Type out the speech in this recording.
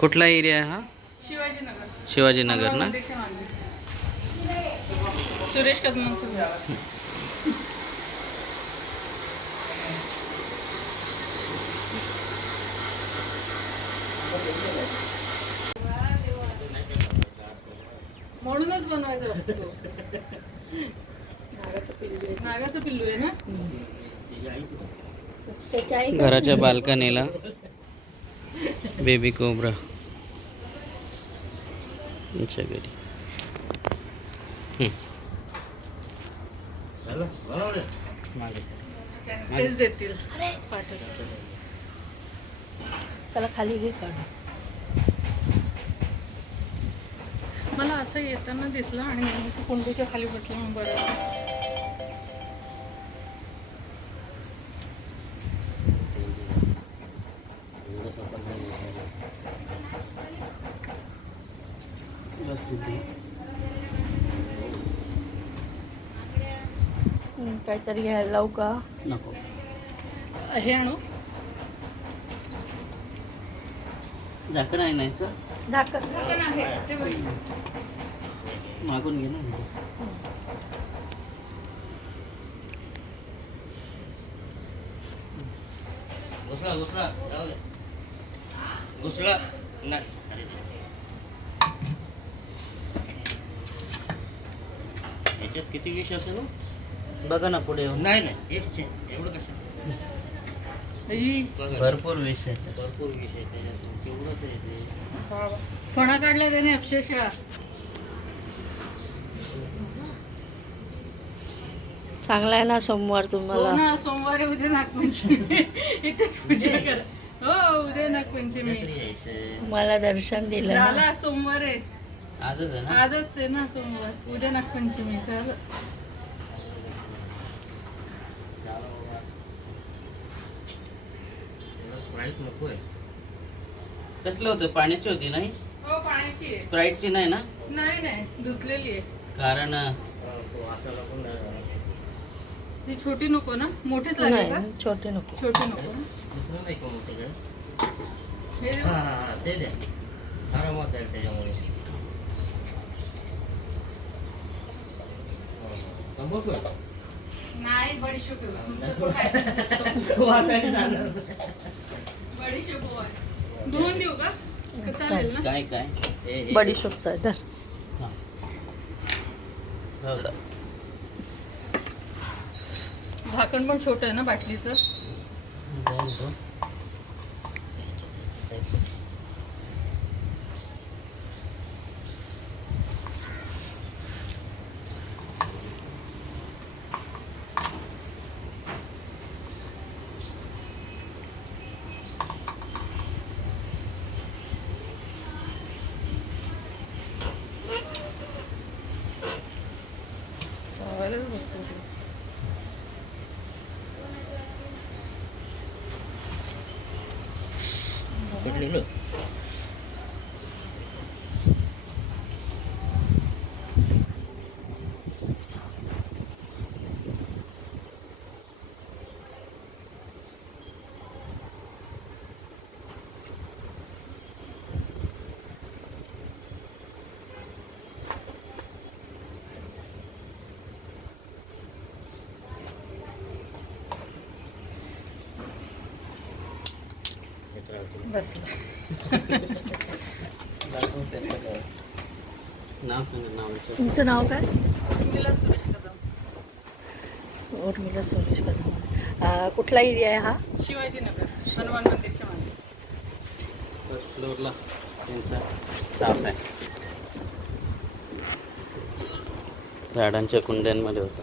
कुठला एरिया आहे हा? शिवाजीनगर ना? सुरेश कदम. म्हणूनच बनवायचं असतो. नागाचं पिल्लू आहे ना. घराच्या बाल्कनीला बेबी कोब्रा घरी. तेच देतील. त्याला खाली घे काढ. मला असं येताना दिसलं आणि मी कुंडीच्या खाली बसले म्हणून बरं. काहीतरी घ्यायला लावू का? नको. हे आणू. झाकण आहे नाही सर? झाकण आहे ते बघ. मागून घे ना. घुसळा नाही. याच्यात किती विष असेल ना? बघा ना पुढे. नाही नाही एवढं कसं. भरपूर विष आहे. भरपूर विष आहे त्याच्यात. तेवढंच आहे ते. फणा काढला त्याने अक्षरशः. चांगला आहे ना सोमवार तुम्हाला? हो ना, सोमवारी उद्या नागपंचमी. इथेच पूजा करा. हो उद्या नागपंचमी. मला दर्शन दिलं ना. झाला सोमवार आहे. आजच आहे ना? आजच आहे ना सोमवार. उद्या नागपंचमी. झालं. कसलं होतं? पाण्याची होती नाही? हो पाण्याची आहे. स्प्राईटची नाही ना? नाही नाही धुतलेली आहे. कारण ती छोटी नको ना? मोठीच लागेल का? नाही, छोटे नको. छोटी नको ना? हे देऊ? ते द्या. आरामात आहे त्याच्यामुळे. नाही बडीशोप बडीशोप धुवून देऊ का? चालेल ना? काय काय? बडीशोपचा आहे धर. झाकण पण छोटं आहे ना बाटलीचं. चालेल बघतो ते. पडलेलं. बसला. नाव सांगा. नाव तुमचं नाव काय? उर्मिला सुरेश कदम. उर्मिला सुरेश कदम. कुठला एरिया आहे हा? शिवाजीनगर हनुमान मंदिरच्या मागे. फर्स्ट फ्लोअरला त्यांचा स्टाफ आहे. झाडांच्या कुंड्यांमध्ये होता.